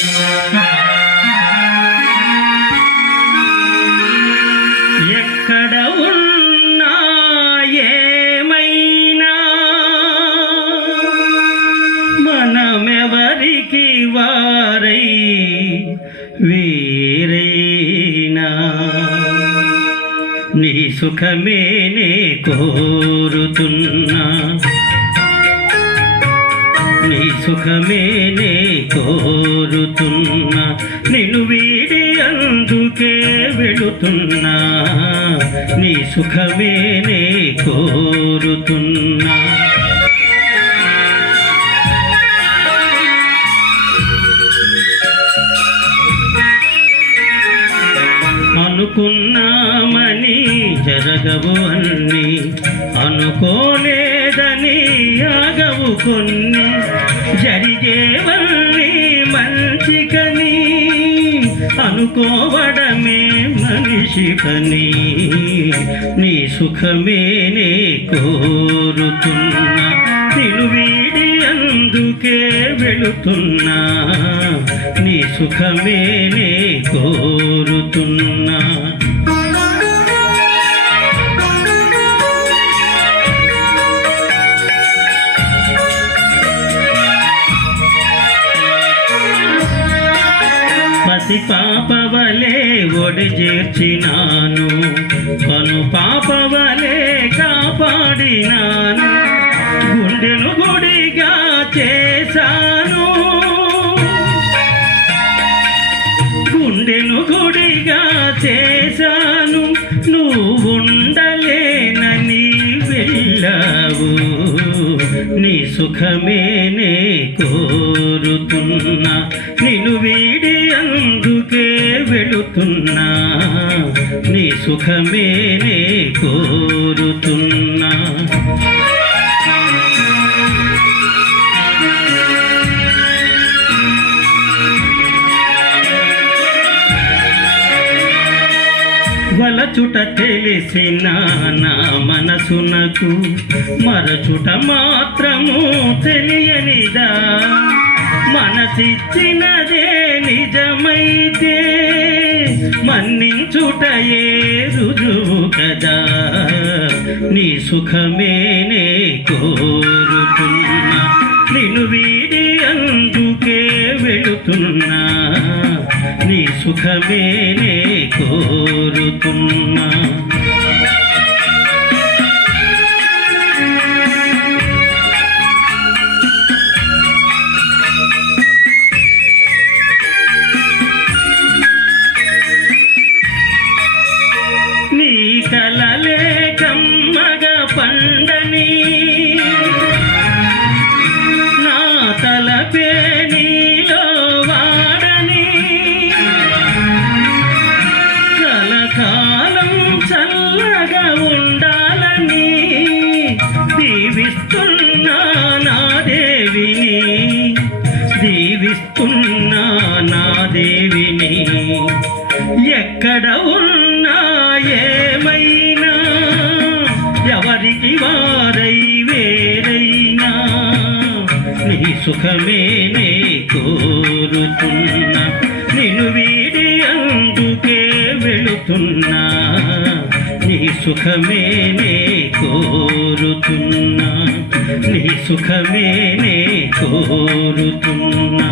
ఎక్కడ ఉన్నా ఏమైనా? మనమెవరికి వారై వీరైనా? నీ సుఖమే నే కోరుతున్నా. నీ సుఖమే నే కోరుతున్నా నిన్ను వీడి అందుకే వెళుతున్నా. నీ సుఖమే నే కోరుతున్నా. అనుకున్నామని జరగవు అన్ని అనుకోలేదని ఆగవు కొన్ని. జరిగేవన్నీ అనుకోవడమే మనిషి పని. నీ సుఖమే నే కోరుతున్నా. నిన్ను వీడి అందుకే వెళుతున్నా. నీ సుఖమే నే కోరుతున్నా. ఒడి చేర్చినాను. కను పాపవలే కాపాడినాను. నీ సుఖమే నే కోరుతున్నా. నిన్ను వీడి అందుకే వెళుతున్నా. నీ సుఖమే నే కోరుతున్నా. మరచుట తెలిసిన నా మనసునకు మరచుట మాత్రము తెలియనిదా? మనసిచ్చినదే నిజమైతే మన్నించుటయే రుజువు కదా? నీ సుఖమేనే కోరుతున్నా. నిన్ను వీడి అందుకే వెళుతున్నా. నీ సుఖమేనే కోరుతున్నా. నీ కలలే కమ్మగా పండని దీవిస్తున్నా నా దేవిని. దీవిస్తున్నా నా దేవిని. ఎక్కడ ఉన్నా ఏమైనా ఎవరికి వారై వేరైనా నీ సుఖమే నే కోరుతున్నా. నిన్ను వీడి అందుకే వెళుతున్నా. నీ సుఖమే నే కోరుతున్నా. నీ సుఖమే నే కోరుతున్నా.